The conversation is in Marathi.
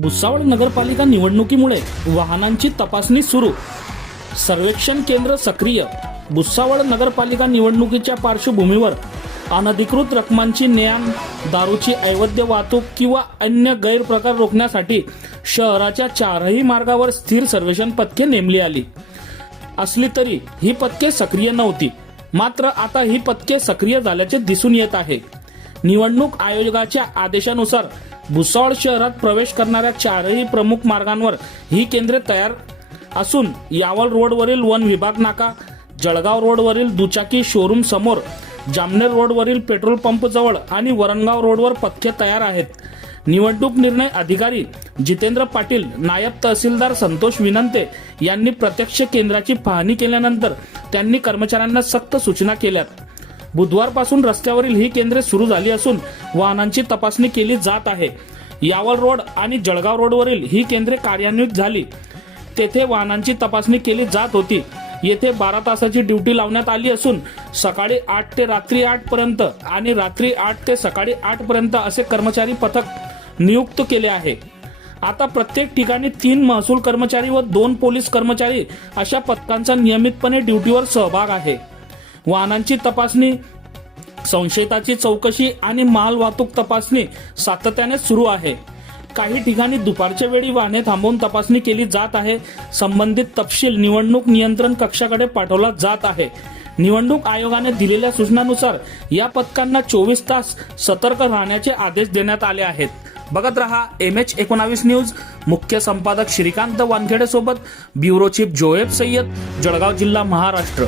भुसावळ नगरपालिका निवडणुकीमुळे वाहनांची तपासणी सुरू. सर्वेक्षण केंद्र सक्रिय. भुसावळ नगरपालिका निवडणुकीच्या पार्श्वभूमीवर अनधिकृत रकमांची नेम दारूची अवैध वाहतूक किंवा अन्य गैरप्रकार रोखण्यासाठी शहराच्या चारही मार्गावर स्थिर सर्वेक्षण पथके नेमली आली. असली तरी ही पथके सक्रिय नव्हती. मात्र आता ही पथके सक्रिय झाल्याचे दिसून येत आहे. निवडणूक आयोगाच्या आदेशानुसार भुसावळ शहरात प्रवेश करणाऱ्या चारही प्रमुख मार्गांवर ही केंद्रे तयार असून यावल रोडवरील वन विभाग नाका जळगाव रोडवरील दुचाकी शोरूम समोर जामनेर रोडवरील पेट्रोल पंप जवळ आणि वरणगाव रोडवर पथके तयार आहेत. निवडणूक निर्णय अधिकारी जितेंद्र पाटील नायब तहसीलदार संतोष विनंते यांनी प्रत्यक्ष केंद्राची पाहणी केल्यानंतर त्यांनी कर्मचाऱ्यांना सक्त सूचना केल्यात. बुधवारपासून रस्त्यावरील ही केंद्रे सुरू झाली असून वाहनांची तपासणी केली जात आहे. यावल रोड आणि जळगाव रोडवरील ही केंद्रे कार्यान्वित झाली. तेथे वाहनांची तपासणी केली जात होती. येथे बारा तासाची ड्युटी लावण्यात आली असून सकाळी आठ ते रात्री आठ पर्यंत आणि रात्री आठ ते सकाळी आठ पर्यंत असे कर्मचारी पथक नियुक्त केले आहे. आता प्रत्येक ठिकाणी तीन महसूल कर्मचारी व दोन पोलीस कर्मचारी अशा पथकांचा नियमितपणे ड्युटीवर सहभाग आहे. वाहनांची तपासणी संशयिताची चौकशी आणि माल वाहतूक तपासणी सातत्याने सुरू आहे. काही ठिकाणी दुपारच्या वेळी वाहने थांबवून तपासणी केली जात आहे. संबंधित तपशील निवडणूक नियंत्रण कक्षाकडे पाठवला जात आहे. निवडणूक आयोगाने दिलेल्या सूचनानुसार या पथकांना चोवीस तास सतर्क राहण्याचे आदेश देण्यात आले आहेत. बघत रहा एम एच एकोणावीस न्यूज. मुख्य संपादक श्रीकांत वानखेडे सोबत ब्युरो चीफ जोएब सय्यद जळगाव जिल्हा महाराष्ट्र.